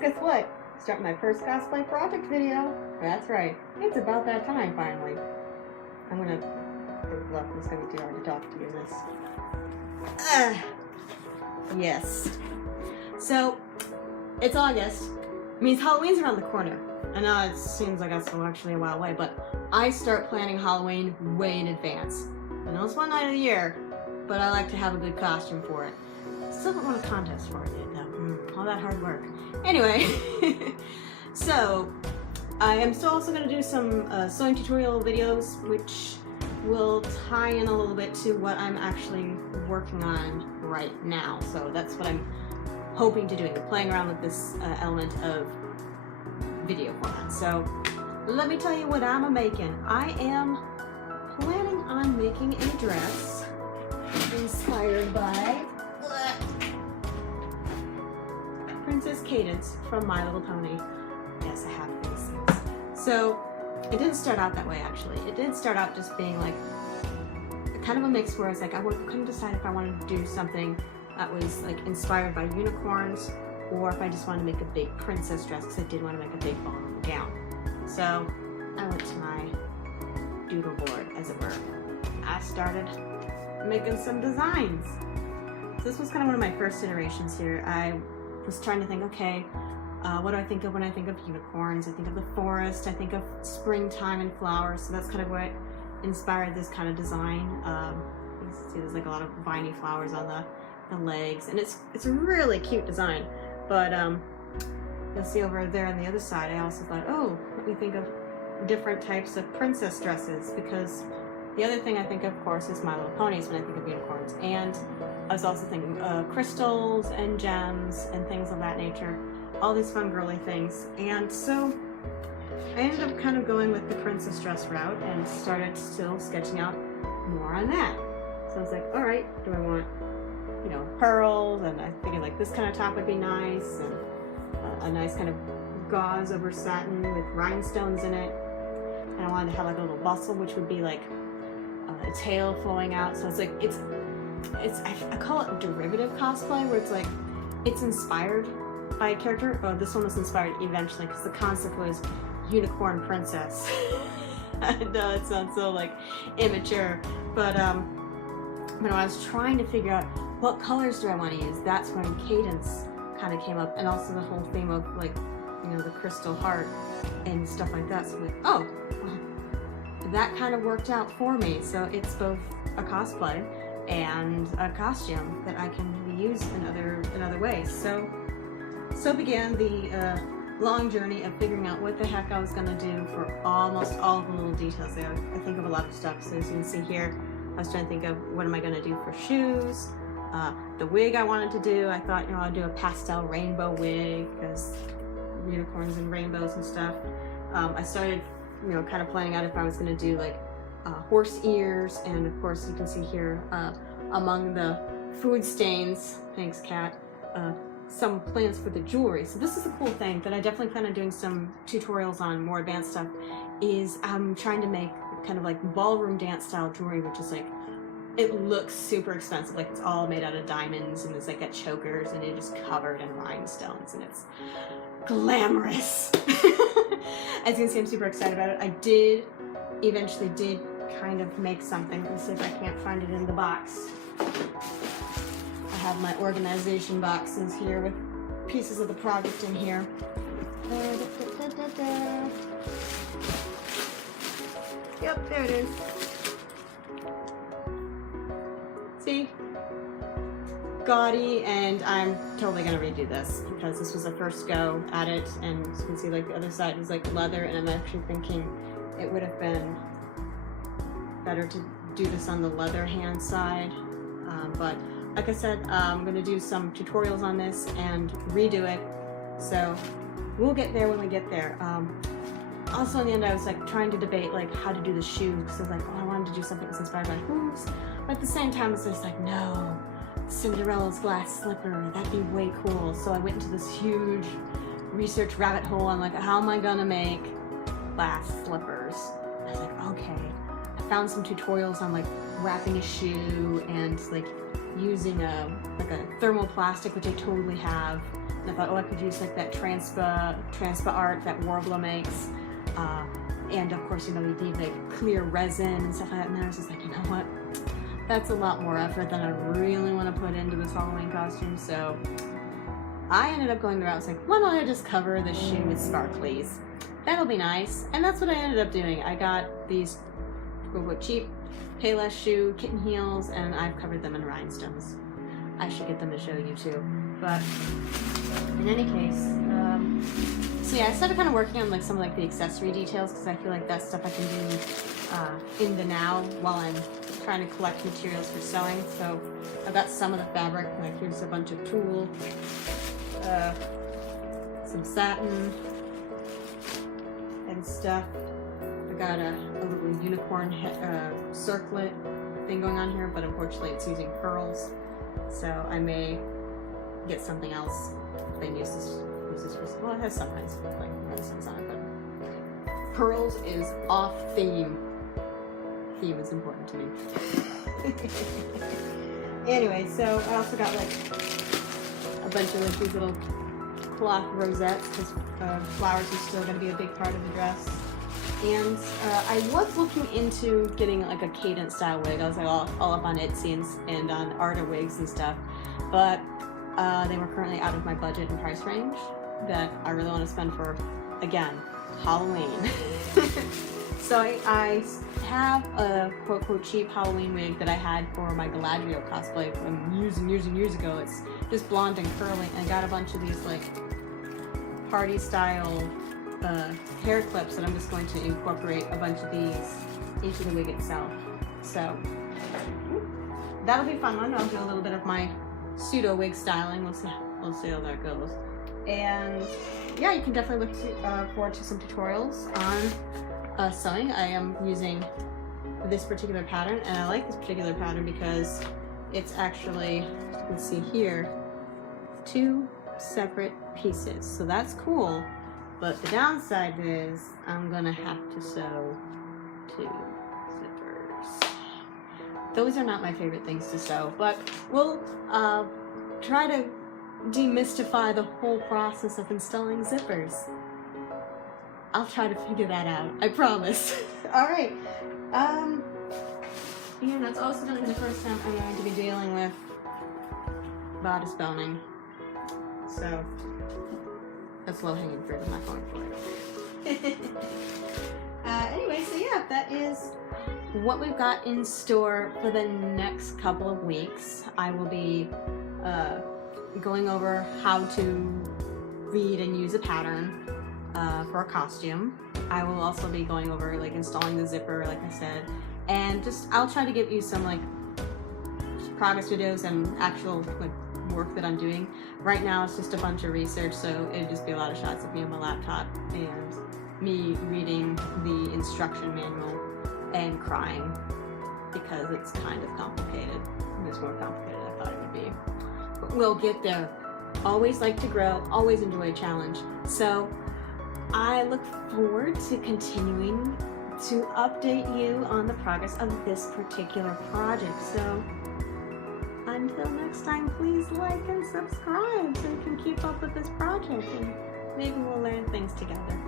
guess what? Start my first cosplay project video. That's right. It's about that time, finally. I'm gonna... Look, it's gonna be too hard to talk to you in this. Yes. So, it's August. It means Halloween's around the corner. I know it seems like that's actually a while away, but I start planning Halloween way in advance. I know it's one night of the year, but I like to have a good costume for it. Still don't want a contest for it yet, though. All that hard work. Anyway, so I am still also going to do some sewing tutorial videos, which will tie in a little bit to what I'm actually working on right now. So that's what I'm hoping to do, playing around with this element of video format. So let me tell you what I'm making. I am planning on making a dress inspired by Princess Cadance from My Little Pony. Yes, I have these things. So it didn't start out that way, actually. It did start out just being like kind of a mix where I was like, I couldn't decide if I wanted to do something that was like inspired by unicorns or if I just wanted to make a big princess dress, because I did want to make a big ballroom gown. So I went to my doodle board, as it were. I started making some designs. So this was kind of one of my first iterations here. I was trying to think, okay, what do I think of when I think of unicorns? I think of the forest, I think of springtime and flowers, so that's kind of what inspired this kind of design. You can see there's like a lot of viney flowers on the legs, and it's a really cute design. But you'll see over there on the other side, I also thought, oh, let me think of different types of princess dresses, because the other thing I think of course, is My Little Ponies when I think of unicorns. And I was also thinking crystals and gems and things of that nature. All these fun girly things. And so I ended up kind of going with the princess dress route and started still sketching out more on that. So I was like, all right, do I want, you know, pearls? And I figured like this kind of top would be nice, and a nice kind of gauze over satin with rhinestones in it. And I wanted to have like a little bustle, which would be like a tail flowing out. So it's like, I call it derivative cosplay, where it's like, it's inspired by a character. Oh, this one was inspired eventually, because the concept was unicorn princess. I know it sounds so like immature, but when I was trying to figure out what colors do I want to use, that's when Cadance kind of came up, and also the whole theme of like, you know, the crystal heart and stuff like that. So I'm like, oh, well, that kind of worked out for me. So it's both a cosplay and a costume that I can reuse in other ways. So began the long journey of figuring out what the heck I was going to do for almost all of the little details there. I think of a lot of stuff. So as you can see here, I was trying to think of what am I going to do for shoes. The wig I wanted to do, I thought, you know, I'd do a pastel rainbow wig, because unicorns and rainbows and stuff. I started, you know, kind of planning out if I was going to do like horse ears, and of course you can see here among the food stains, thanks Kat, some plans for the jewelry. So this is a cool thing that I definitely plan on doing some tutorials on, more advanced stuff, is I'm trying to make kind of like ballroom dance style jewelry, which is like, it looks super expensive, like it's all made out of diamonds, and it's like got chokers, and it's just covered in rhinestones, and it's glamorous. As you can see, I'm super excited about it. I eventually did kind of make something. Let's see if I can't find it in the box. I have my organization boxes here with pieces of the project in here. Yep, there it is. See? Gaudy, and I'm totally gonna redo this because this was the first go at it, and as you can see, like the other side was like leather, and I'm actually thinking it would have been better to do this on the leather hand side, but like I said, I'm gonna do some tutorials on this and redo it, so we'll get there when we get there. Also in the end, I was like trying to debate like how to do the shoe, because I was like, oh, I wanted to do something that was inspired by hooves, but at the same time it's just like, no, Cinderella's glass slipper, that'd be way cool. So I went into this huge research rabbit hole on like, how am I gonna make glass slippers? I was like, okay. I found some tutorials on like wrapping a shoe and like using like a thermoplastic, which I totally have. And I thought, oh, I could use like that transpa art that Warbler makes. And of course, you know, you need like clear resin and stuff like that. And then I was just like, you know what? That's a lot more effort than I really want to put into this Halloween costume. So I ended up going the route, I was like, why don't I just cover the shoe with sparklies? That'll be nice. And that's what I ended up doing. I got these cheap Payless shoe kitten heels, and I've covered them in rhinestones. I should get them to show you too. But in any case, so yeah, I started kind of working on like some of like the accessory details, because I feel like that's stuff I can do in the now while I'm trying to collect materials for sewing. So I've got some of the fabric, like here's a bunch of tulle, some satin and stuff. I got a little unicorn circlet thing going on here, but unfortunately it's using pearls, so I may get something else and use this for, well, it has some kinds of like rhinestones on it, but pearls is off theme. Theme is important to me. Anyway, so I also got like a bunch of like these little cloth rosettes, because flowers are still going to be a big part of the dress. And I was looking into getting like a Cadance style wig. I was like all up on Etsy and on Arta wigs and stuff, but they were currently out of my budget and price range that I really want to spend for, again, Halloween. So I have a quote cheap Halloween wig that I had for my Galadriel cosplay from years and years ago. It's just blonde and curly, and I got a bunch of these like party style hair clips that I'm just going to incorporate a bunch of these into the wig itself. So that'll be a fun one. I'll do a little bit of my pseudo wig styling. We'll see how that goes. And yeah, you can definitely look forward to some tutorials on sewing. I am using this particular pattern, and I like this particular pattern because it's actually, you can see here, 2 separate pieces. So that's cool. But the downside is I'm gonna have to sew 2 zippers. Those are not my favorite things to sew, but we'll try to demystify the whole process of installing zippers. I'll try to figure that out, I promise. All right. Yeah, that's also gonna be the first time I'm going to be dealing with bodice boning. So that's low-hanging fruit. I'm not going for it. Anyway, so yeah, that is what we've got in store for the next couple of weeks. I will be going over how to read and use a pattern for a costume. I will also be going over like installing the zipper, like I said, and just I'll try to give you some like progress videos and actual like work that I'm doing. Right now it's just a bunch of research, so it'd just be a lot of shots of me on my laptop and me reading the instruction manual and crying because it's kind of complicated. It's more complicated than I thought it would be. But we'll get there. Always like to grow, always enjoy a challenge. So I look forward to continuing to update you on the progress of this particular project. So until next time, please like and subscribe so you can keep up with this project, and maybe we'll learn things together.